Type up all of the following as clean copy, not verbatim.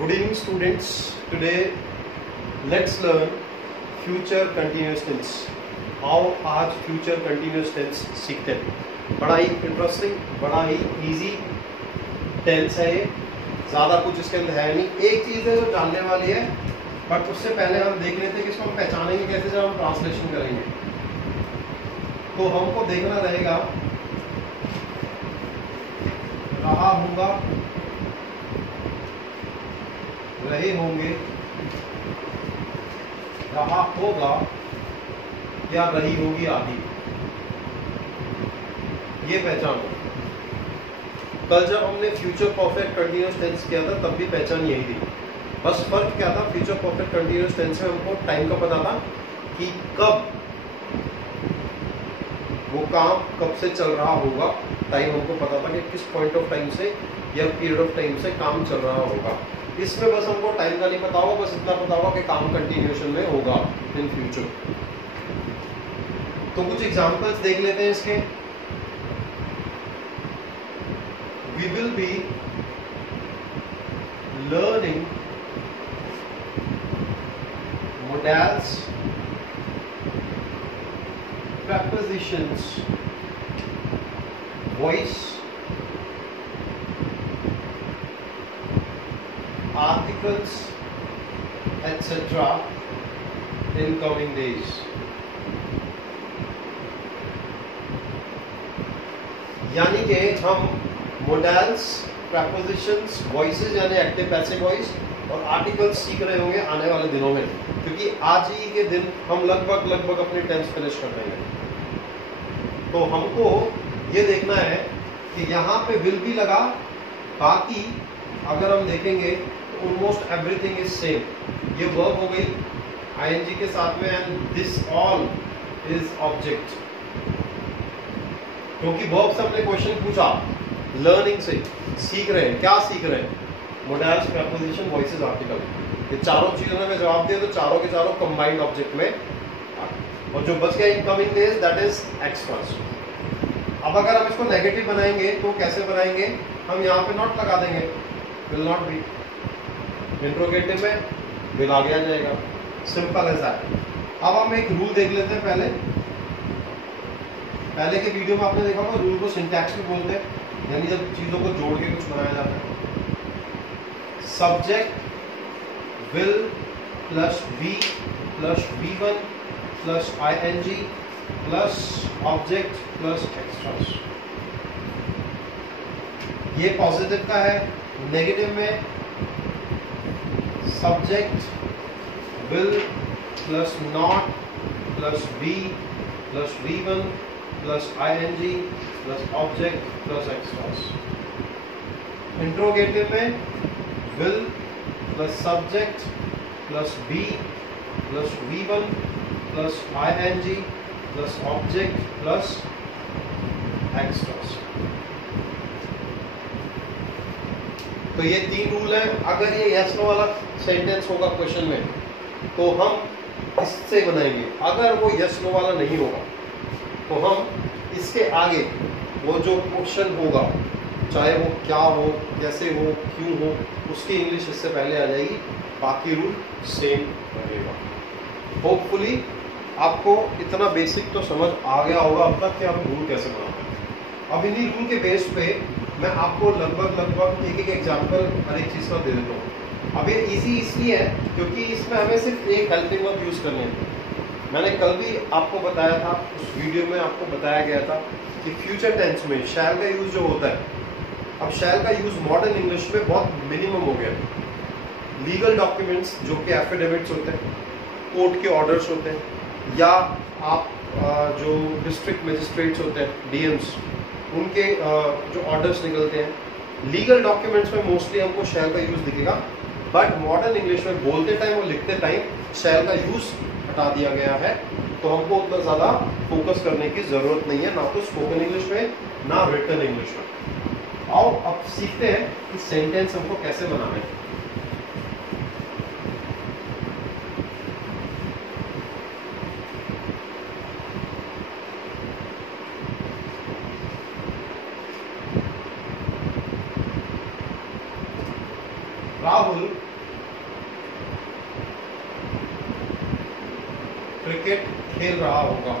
Good evening students. Today let's learn future continuous tense. आओ आज future continuous tense सीखते हैं। बड़ा ही इंटरेस्टिंग, बड़ा ही इजी टेंस है ये, ज़्यादा कुछ इसके अंदर है नहीं। एक चीज़ है जो जानने वाली है, बट उससे पहले हम देख लेते हैं कि इसको हम पहचानेंगे कैसे जब हम ट्रांसलेशन करेंगे। तो हमको देखना रहेगा रहा होगा, रहे होंगे, रहा होगा या रही होगी आदि, ये पहचानो। कल जब हमने फ्यूचर परफेक्ट कंटिन्यूअस टेंस किया था तब भी पहचान यही थी। बस फर्क क्या था, फ्यूचर परफेक्ट कंटिन्यूअस टेंस में हमको टाइम का पता था कि कब वो काम कब से चल रहा होगा। टाइम हमको पता था कि किस पॉइंट ऑफ टाइम से या पीरियड ऑफ टाइम से काम चल रहा होगा। इसमें बस हमको टाइम का नहीं पता होगा, बस इतना पता होगा कि काम कंटिन्यूएशन में होगा इन फ्यूचर। तो कुछ एग्जांपल्स देख लेते हैं इसके। We will be learning modals, prepositions, voice, articles, etc. in coming days. यानी कि हम modals, prepositions, voices यानी एक्टिव पैसिव वॉइस और आर्टिकल्स सीख रहे होंगे आने वाले दिनों में, क्योंकि आज ही के दिन हम लगभग अपनी टेंस फिनिश कर देंगे। तो हमको ये देखना है कि यहाँ पे विल भी लगा, बाकी अगर हम देखेंगे तो ऑलमोस्ट एवरीथिंग इज सेम। ये वर्ब हो गई आईएनजी के साथ में, and this all is object, क्योंकि वर्ब से हमने क्वेश्चन पूछा लर्निंग से, सीख रहे हैं, क्या सीख रहे हैं? मोडाल्स, प्रीपोजिशन, वॉइसेस, आर्टिकल, ये चारों चीजों में जवाब दिया तो चारों के चारों कंबाइंड ऑब्जेक्ट में। और जो बच गया in coming days that is extras. अब अगर हम इसको नेगेटिव बनाएंगे तो कैसे बनाएंगे? हम यहाँ पे नॉट लगा देंगे, विल नॉट बी। इंट्रोगेटिव में विल आगे आ जाएगा, सिंपल एज दैट। अब हम एक रूल देख लेते हैं। पहले के वीडियो में आपने देखा होगा रूल को सिंटैक्स भी बोलते हैं, यानी जब चीजों को जोड़ के कुछ बनाया जाता है। Subject will plus v plus V1 plus ing plus object plus extras. ये पॉजिटिव का है। नेगेटिव में subject will plus not plus v plus V1 plus ing plus object plus extras. Interrogative में will plus subject plus be plus V1 plus ing plus object plus extras। तो ये तीन rule है। अगर ये yes no वाला sentence होगा question में तो हम इससे बनाएंगे। अगर वो yes no वाला नहीं होगा तो हम इसके आगे वो जो क्वेश्चन होगा, चाहे वो क्या हो, कैसे हो, क्यों हो, उसकी इंग्लिश इससे पहले आ जाएगी, बाकी रूल सेम रहेगा। होपफुली आपको इतना बेसिक तो समझ आ गया होगा अब तक कि आप रूल कैसे बनाते हैं। अब इन्हीं रूल के बेस पे मैं आपको लगभग एक एग्जांपल हर एक चीज़ का दे देता हूँ। अब ये इजी इसलिए है क्योंकि इसमें हमें सिर्फ एक हेल्पिंग वर्ब यूज़ करनी है। मैंने कल भी आपको बताया था, उस वीडियो में आपको बताया गया था कि फ्यूचर टेंस में शैल का यूज़ जो होता है, अब शैल का यूज मॉडर्न इंग्लिश में बहुत मिनिमम हो गया। लीगल डॉक्यूमेंट्स जो कि एफिडेविट्स होते हैं, कोर्ट के ऑर्डर्स होते हैं, या आप जो डिस्ट्रिक्ट मजिस्ट्रेट्स होते हैं डीएम्स, उनके जो ऑर्डर्स निकलते हैं, लीगल डॉक्यूमेंट्स में मोस्टली हमको शैल का यूज दिखेगा। बट मॉडर्न इंग्लिश में बोलते टाइम और लिखते टाइम शैल का यूज हटा दिया गया है, तो हमको उतना ज़्यादा फोकस करने की ज़रूरत नहीं है, ना तो स्पोकन इंग्लिश में ना रिटन इंग्लिश में। आओ अब सीखते हैं कि सेंटेंस हमको कैसे बनाना है। Rahul क्रिकेट खेल रहा होगा।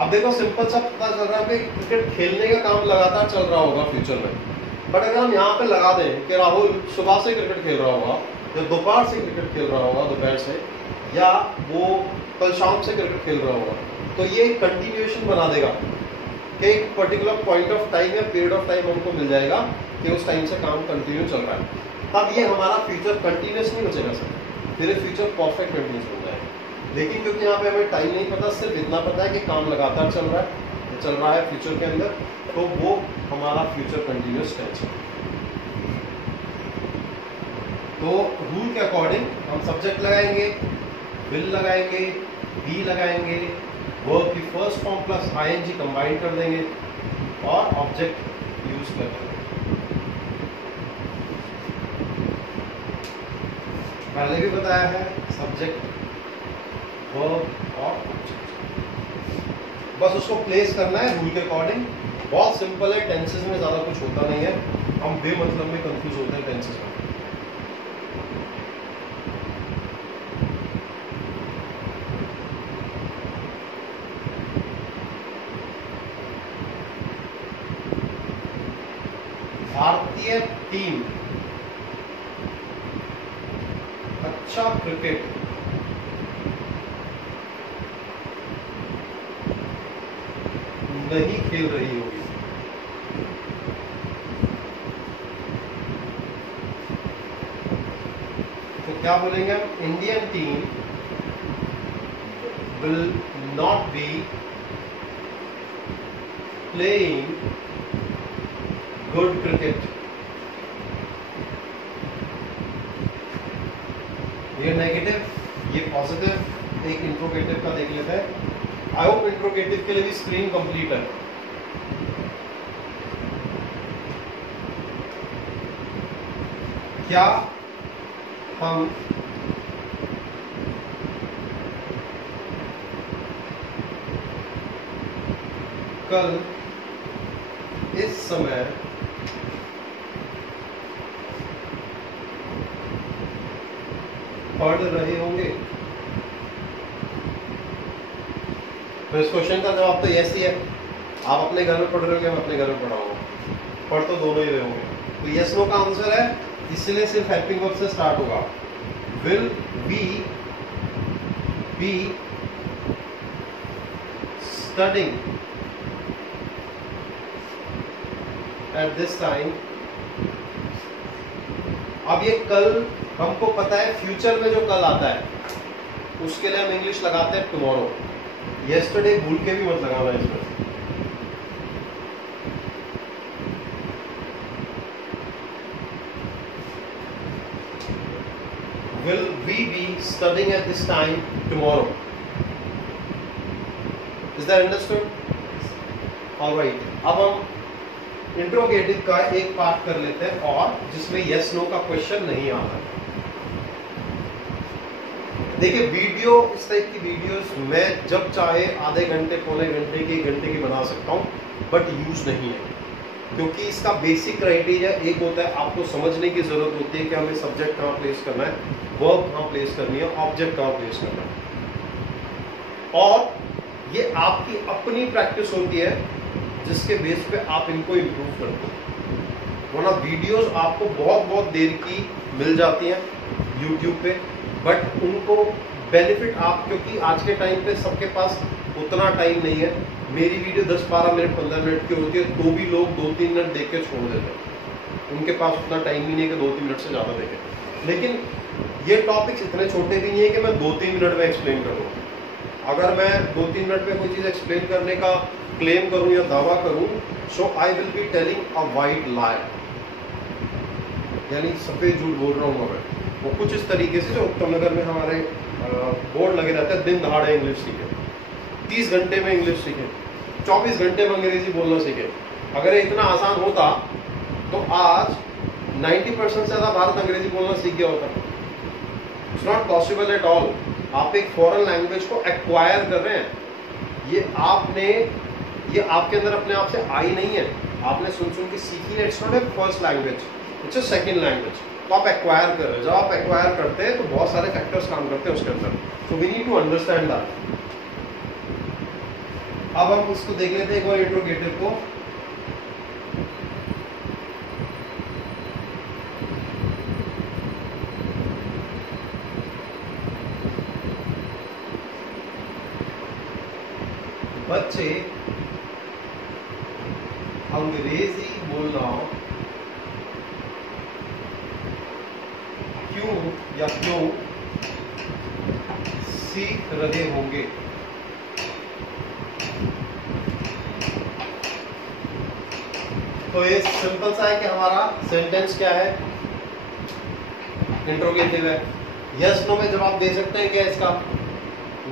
अब देखो सिंपल सा पता चल रहा है कि क्रिकेट खेलने का काम लगातार चल रहा होगा फ्यूचर में, बट अगर हम यहाँ पे लगा दें कि राहुल सुबह से क्रिकेट खेल रहा होगा या दोपहर से क्रिकेट खेल रहा होगा, दोपहर से, या वो कल शाम से क्रिकेट खेल रहा होगा, तो ये कंटिन्यूएशन बना देगा कि एक पर्टिकुलर पॉइंट ऑफ टाइम या पीरियड ऑफ टाइम हमको मिल जाएगा कि उस टाइम से काम कंटिन्यू चल रहा है। तब ये हमारा फ्यूचर कंटिन्यूस नहीं बचेगा सर, फिर फ्यूचर परफेक्ट कंटिन्यूस बन जाएगा। लेकिन क्योंकि यहाँ पे हमें टाइम नहीं पता, सिर्फ इतना पता है कि काम लगातार चल रहा है फ्यूचर के अंदर, तो वो हमारा फ्यूचर कंटिन्यूस टेंस है। तो रूल के अकॉर्डिंग हम सब्जेक्ट लगाएंगे, विल लगाएंगे, बी लगाएंगे, वर्ब की first form plus ING combine कर देंगे और ऑब्जेक्ट यूज कर देंगे। पहले भी बताया है सब्जेक्ट, वर्ब और ऑब्जेक्ट, बस उसको प्लेस करना है रूल के अकॉर्डिंग। बहुत सिंपल है, टेंसेस में ज्यादा कुछ होता नहीं है, हम बेमतलब में कंफ्यूज होते हैं टेंसेस में। भारतीय टीम अच्छा क्रिकेट नहीं खेल रही होगी। तो क्या बोलेंगे हम? Indian team will not be playing good cricket. ये नेगेटिव, ये पॉजिटिव, एक इंट्रोगेटिव का देख लेते हैं। आई होप इंट्रोगेटिव के लिए भी स्क्रीन कंप्लीट है। क्या हम कल इस समय पढ़ रहे होंगे? तो इस क्वेश्चन का जवाब तो यस ही है। आप अपने घर में पढ़ रहे होंगे, मैं अपने घर में पढ़ाऊंगा, पढ़ तो दोनों ही रहे होंगे। तो यस नो का आंसर है, इसलिए सिर्फ हेल्पिंग वर्ब से स्टार्ट होगा। Will we be studying at this time. अब ये कल हमको पता है, फ्यूचर में जो कल आता है उसके लिए हम इंग्लिश लगाते हैं टुमारो। यस्टरडे भूल के भी मत लगाना इसमें। Will we be studying at this time tomorrow? Is that understood? All right. अब हम इंट्रोगेटिव का एक पार्ट कर लेते हैं और जिसमें यस नो का क्वेश्चन नहीं आता। देखिए वीडियो, इस टाइप की वीडियोस मैं जब चाहे आधे घंटे, पौने घंटे की, एक घंटे की बना सकता हूँ, बट यूज नहीं है, क्योंकि इसका बेसिक क्राइटेरिया एक होता है, आपको समझने की जरूरत होती है कि हमें सब्जेक्ट कहाँ प्लेस करना है, वर्ब कहाँ प्लेस करनी है, ऑब्जेक्ट कहाँ प्लेस करना है। और ये आपकी अपनी प्रैक्टिस होती है जिसके बेस पे आप इनको इम्प्रूव करते हो। वरना वीडियोस आपको बहुत बहुत देर की मिल जाती हैं यूट्यूब पे, बट उनको बेनिफिट आप, क्योंकि आज के टाइम पे सबके पास उतना टाइम नहीं है। मेरी वीडियो 10-12 मिनट 15 मिनट की होती है, तो भी लोग 2-3 मिनट देख के छोड़ देते हैं। उनके पास उतना टाइम ही नहीं है कि 2-3 मिनट से ज़्यादा देखें। लेकिन ये टॉपिक्स इतने छोटे भी नहीं है कि मैं 2-3 मिनट में एक्सप्लेन करूँ। अगर मैं 2-3 मिनट में कोई चीज़ एक्सप्लेन करने का क्लेम करूँ या दावा करूँ, so I will be telling a white lie, यानी सफ़ेद झूठ बोल रहा हूँ मैं। वो कुछ इस तरीके से, जो उत्तम नगर में हमारे बोर्ड लगे रहते हैं, दिन दहाड़े इंग्लिश सीखे, 30 घंटे में इंग्लिश सीखे, 24 घंटे में अंग्रेजी बोलना सीखे। अगर ये इतना आसान होता तो आज 90% से ज़्यादा भारत अंग्रेजी बोलना सीख गया होता। It's not possible at all. आप एक फॉरेन लैंग्वेज को एक्वायर कर रहे हैं, ये आपके अंदर अपने आप से आई नहीं है, आपने सुन सुन के सीखी है। It's not a first language, it's a second language. तो आप एक्वायर कर रहे हैं, जब आप एक्वायर करते हैं तो बहुत सारे फैक्टर्स काम करते हैं उसके अंदर, तो we need to understand that. अब हम उसको देख लेते हैं एक बार इंट्रोगेटिव को। बच्चे अंग्रेजी बोलना क्यों या क्यों सीख रहे होंगे? तो ये सिंपल सा है कि हमारा सेंटेंस क्या है, इंट्रोगेटिव है। यस नो में जवाब दे सकते हैं क्या इसका?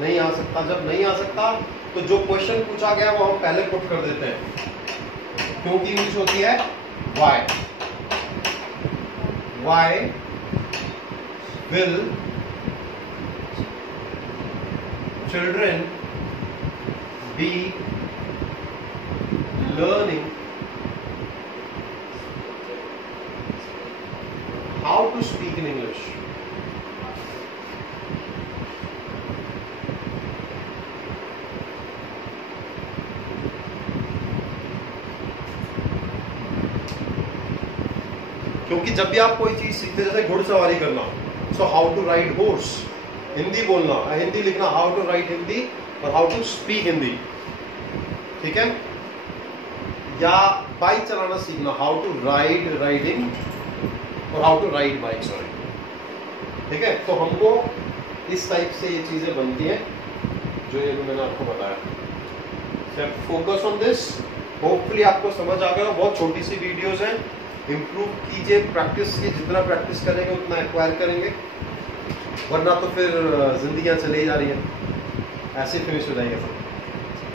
नहीं आ सकता। जब नहीं आ सकता तो जो क्वेश्चन पूछा गया वो हम पहले पुट कर देते हैं, क्योंकि इंग्लिश होती है why. Why will children be learning how to speak in English? क्योंकि जब भी आप कोई चीज सीखते, जैसे घुड़सवारी करना, so how to ride horse, Hindi बोलना, हिंदी लिखना, हाउ टू राइट हिंदी और हाउ टू स्पीक हिंदी, ठीक है। या बाइक चलाना सीखना, हाउ टू राइड राइडिंग और how to ride bike, sorry, ठीक है। तो हमको इस टाइप से ये चीजें बनती हैं जो ये मैंने आपको बताया। फोकस ऑन दिस, होपफुली आपको समझ आ गया। बहुत छोटी सी वीडियोस हैं, इम्प्रूव कीजिए, प्रैक्टिस कीजिए, जितना प्रैक्टिस करेंगे उतना एक्वायर करेंगे, वरना तो फिर जिंदगियां चली जा रही हैं, ऐसे फिनिश हो जाएंगे सब।